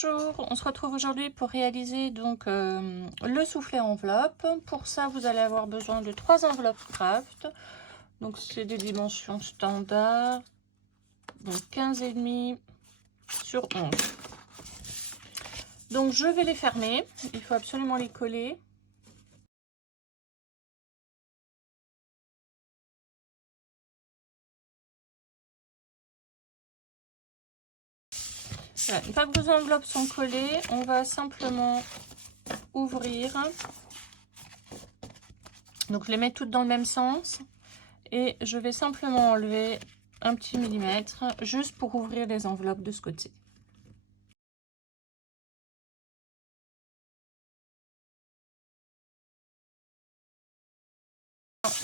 Bonjour, on se retrouve aujourd'hui pour réaliser donc le soufflet enveloppe. Pour ça, vous allez avoir besoin de 3 enveloppes craft. Donc c'est des dimensions standards, donc 15,5 sur 11. Donc je vais les fermer, il faut absolument les coller. Voilà. Une fois que vos enveloppes sont collées, on va simplement ouvrir. Donc je les mets toutes dans le même sens et je vais simplement enlever un petit millimètre juste pour ouvrir les enveloppes de ce côté.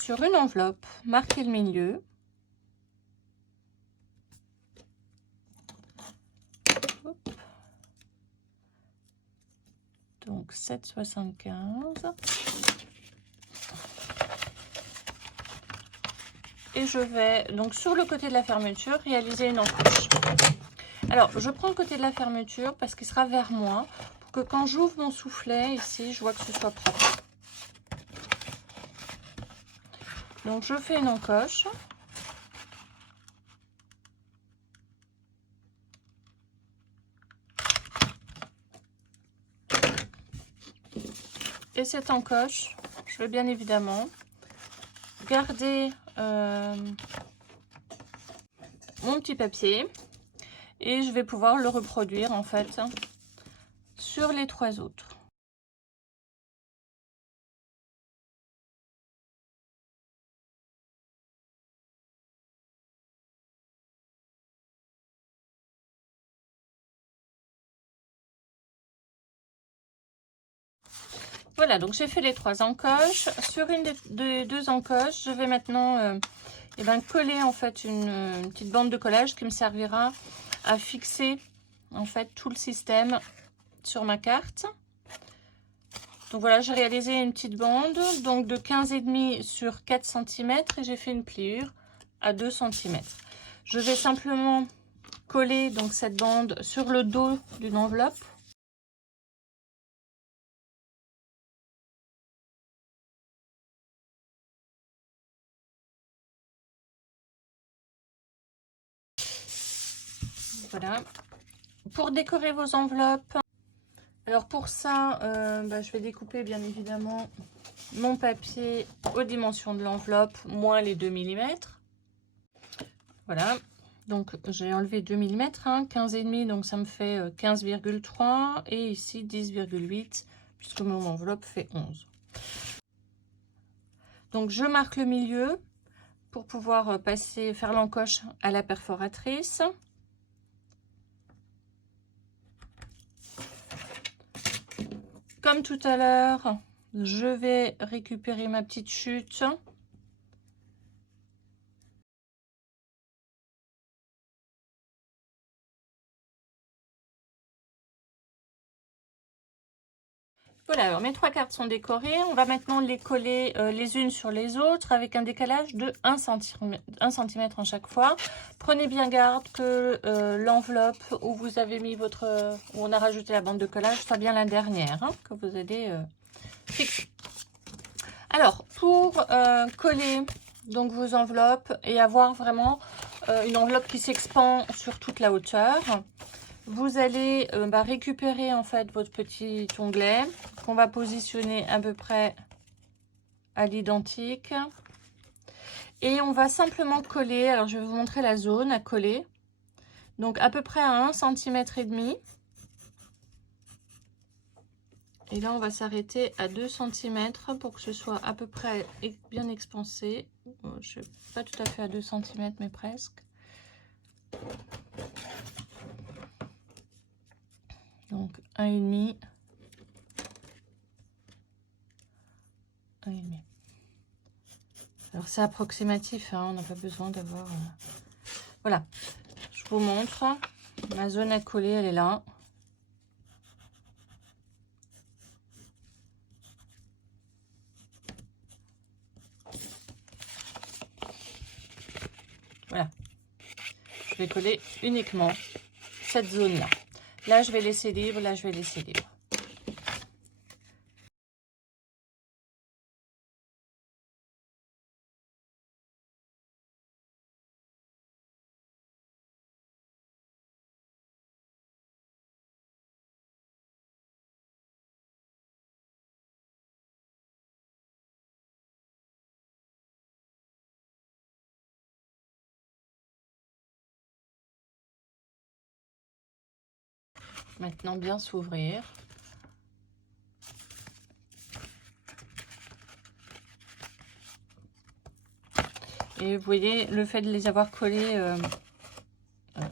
Sur une enveloppe, marquez le milieu. Hop. Donc 7,75. Et je vais donc sur le côté de la fermeture réaliser une encoche. Alors je prends le côté de la fermeture parce qu'il sera vers moi pour que quand j'ouvre mon soufflet ici, je vois que ce soit propre. Donc je fais une encoche. Et cette encoche, je vais bien évidemment garder mon petit papier et je vais pouvoir le reproduire en fait sur les 3 autres. Voilà, donc j'ai fait les 3 encoches. Sur une des 2 encoches, je vais maintenant coller en fait une petite bande de collage qui me servira à fixer en fait tout le système sur ma carte. Donc voilà, j'ai réalisé une petite bande donc de 15,5 sur 4 cm et j'ai fait une pliure à 2 cm. Je vais simplement coller donc cette bande sur le dos d'une enveloppe. Voilà. Pour décorer vos enveloppes, alors pour ça, je vais découper bien évidemment mon papier aux dimensions de l'enveloppe, moins les 2 mm. Voilà, donc j'ai enlevé 2 mm, hein, 15,5, donc ça me fait 15,3 et ici 10,8 puisque mon enveloppe fait 11. Donc je marque le milieu pour pouvoir faire l'encoche à la perforatrice. Comme tout à l'heure, je vais récupérer ma petite chute. Voilà, alors mes 3 cartes sont décorées. On va maintenant les coller les unes sur les autres avec un décalage de 1 cm en chaque fois. Prenez bien garde que l'enveloppe où vous avez mis où on a rajouté la bande de collage soit bien la dernière que vous allez fixer. Alors, pour coller donc vos enveloppes et avoir vraiment une enveloppe qui s'expand sur toute la hauteur, vous allez récupérer en fait votre petit onglet qu'on va positionner à peu près à l'identique. Et on va simplement coller, alors je vais vous montrer la zone à coller. Donc à peu près à 1,5 cm. Et là on va s'arrêter à 2 cm pour que ce soit à peu près bien expansé. Je ne suis pas tout à fait à 2 cm mais presque. Donc 1,5. 1,5. Alors c'est approximatif, hein, on n'a pas besoin d'avoir... Voilà, je vous montre. Ma zone à coller, elle est là. Voilà. Je vais coller uniquement cette zone-là. Là, je vais laisser libre. Là, je vais laisser libre. Maintenant, bien s'ouvrir. Et vous voyez, le fait de les avoir collés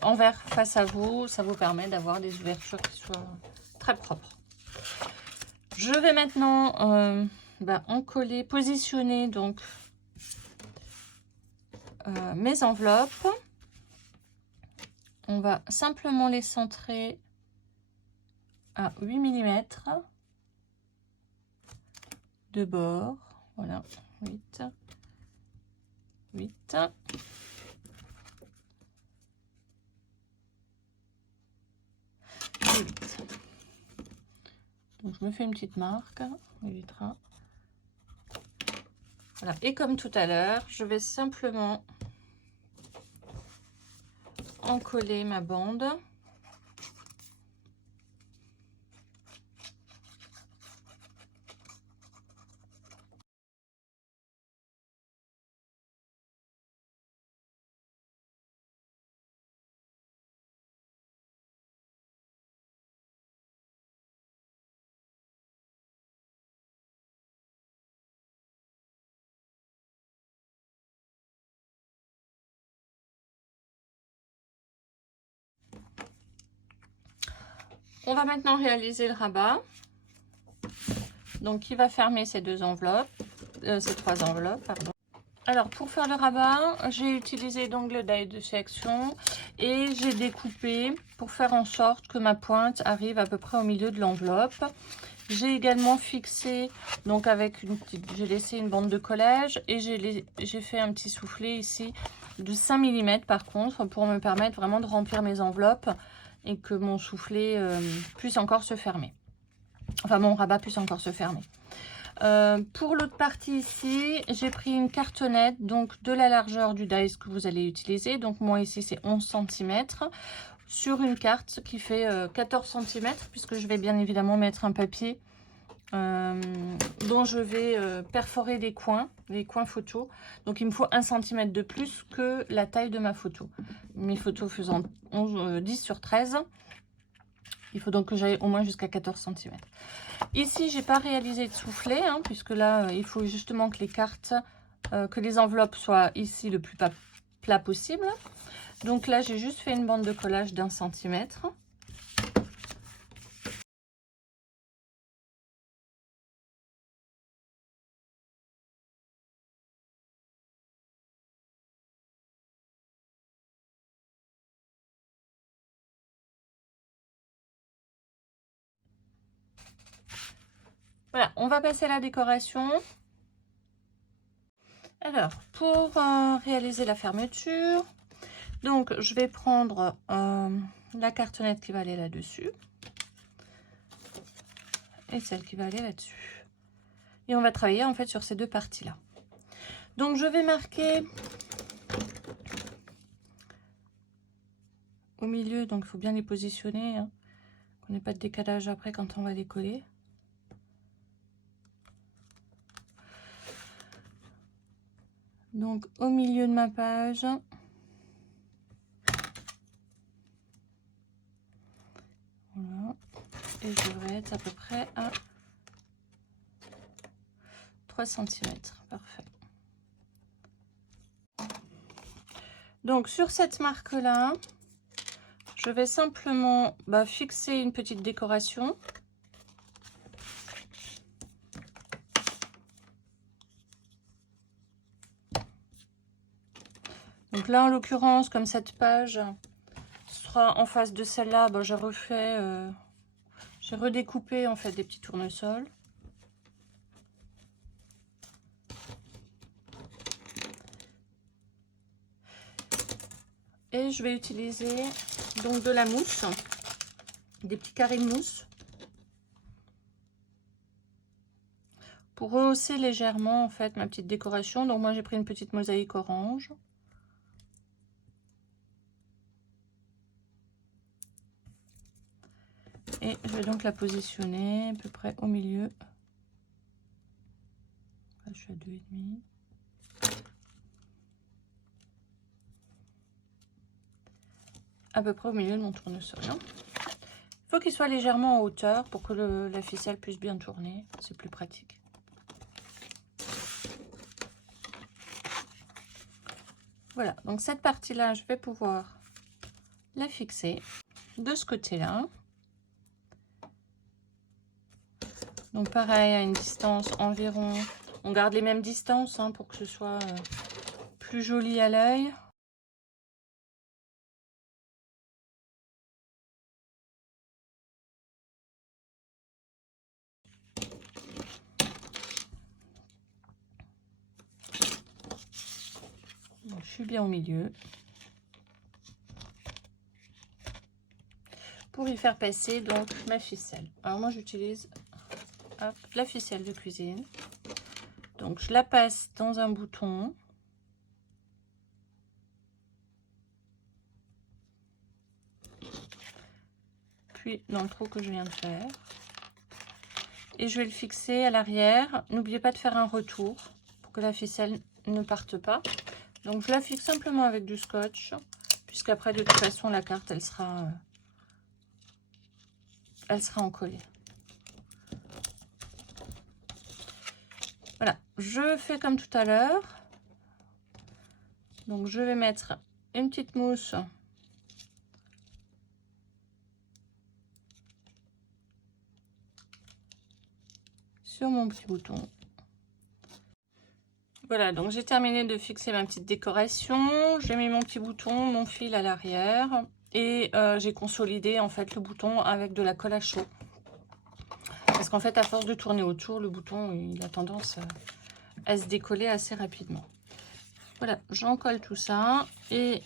envers face à vous, ça vous permet d'avoir des ouvertures qui soient très propres. Je vais maintenant encoller, positionner donc mes enveloppes. On va simplement les centrer à 8 mm de bord. Voilà, 8, 8. Et 8. Donc je me fais une petite marque, on évitera. Voilà, et comme tout à l'heure, je vais simplement encoller ma bande. On va maintenant réaliser le rabat. Donc, qui va fermer ces deux enveloppes, ces trois enveloppes, pardon. Alors, pour faire le rabat, j'ai utilisé donc le die de section et j'ai découpé pour faire en sorte que ma pointe arrive à peu près au milieu de l'enveloppe. J'ai également fixé, donc avec une petite, j'ai laissé une bande de collage et j'ai fait un petit soufflet ici de 5 mm par contre pour me permettre vraiment de remplir mes enveloppes et que mon soufflet puisse encore se fermer. Enfin, mon rabat puisse encore se fermer. Pour l'autre partie ici, j'ai pris une cartonnette, donc de la largeur du dies que vous allez utiliser. Donc moi ici, c'est 11 cm. Sur une carte qui fait 14 cm, puisque je vais bien évidemment mettre un papier dont je vais perforer les coins photo. Donc il me faut 1 cm de plus que la taille de ma photo. Mes photos faisant 10 sur 13. Il faut donc que j'aille au moins jusqu'à 14 cm. Ici, j'ai pas réalisé de soufflet, hein, puisque là, il faut justement que les cartes, que les enveloppes soient ici le plus plat possible. Donc là, j'ai juste fait une bande de collage d'1 cm. Voilà, on va passer à la décoration. Alors, pour réaliser la fermeture, donc je vais prendre la cartonnette qui va aller là-dessus et celle qui va aller là-dessus. Et on va travailler en fait sur ces deux parties-là. Donc je vais marquer au milieu, donc il faut bien les positionner, hein, qu'on n'ait pas de décalage après quand on va les coller. Donc au milieu de ma page, voilà, et je devrais être à peu près à 3 cm, parfait. Donc sur cette marque là, je vais simplement fixer une petite décoration. Donc là en l'occurrence, comme cette page sera en face de celle-là, j'ai refait, j'ai redécoupé en fait des petits tournesols. Et je vais utiliser donc de la mousse des petits carrés de mousse pour rehausser légèrement en fait ma petite décoration. Donc moi j'ai pris une petite mosaïque orange. Et je vais donc la positionner à peu près au milieu. Là, je suis à 2,5. À peu près au milieu de mon tournesol. Il faut qu'il soit légèrement en hauteur pour que la ficelle puisse bien tourner. C'est plus pratique. Voilà, donc cette partie-là, je vais pouvoir la fixer de ce côté-là. Donc pareil, à une distance environ, on garde les mêmes distances hein, pour que ce soit plus joli à l'œil. Je suis bien au milieu. Pour y faire passer donc ma ficelle. Alors moi j'utilise la ficelle de cuisine. Donc je la passe dans un bouton. Puis dans le trou que je viens de faire. Et je vais le fixer à l'arrière. N'oubliez pas de faire un retour pour que la ficelle ne parte pas. Donc je la fixe simplement avec du scotch, puisqu'après de toute façon la carte elle sera encollée. Voilà, je fais comme tout à l'heure. Donc je vais mettre une petite mousse sur mon petit bouton. Voilà, donc j'ai terminé de fixer ma petite décoration. J'ai mis mon petit bouton, mon fil à l'arrière et j'ai consolidé en fait le bouton avec de la colle à chaud. Parce qu'en fait, à force de tourner autour, le bouton il a tendance à se décoller assez rapidement. Voilà, j'en colle tout ça et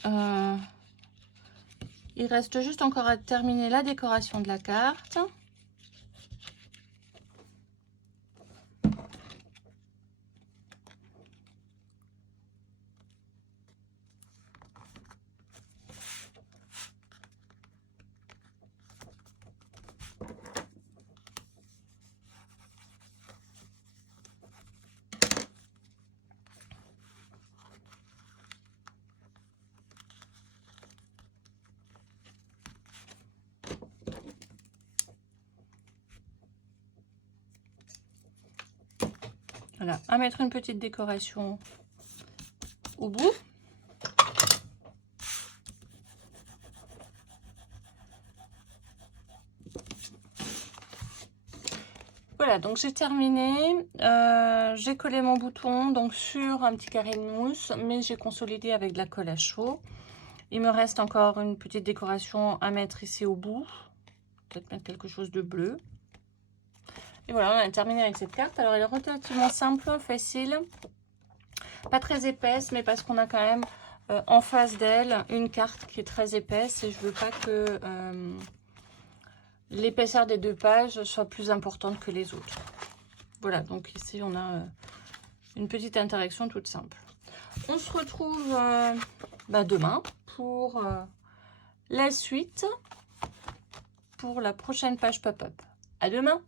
il reste juste encore à terminer la décoration de la carte. Voilà, à mettre une petite décoration au bout. Voilà, donc j'ai terminé. J'ai collé mon bouton donc sur un petit carré de mousse, mais j'ai consolidé avec de la colle à chaud. Il me reste encore une petite décoration à mettre ici au bout. Peut-être mettre quelque chose de bleu. Et voilà, on a terminé avec cette carte. Alors, elle est relativement simple, facile. Pas très épaisse, mais parce qu'on a quand même en face d'elle une carte qui est très épaisse. Et je veux pas que l'épaisseur des deux pages soit plus importante que les autres. Voilà, donc ici, on a une petite interaction toute simple. On se retrouve demain pour la suite, pour la prochaine page pop-up. À demain!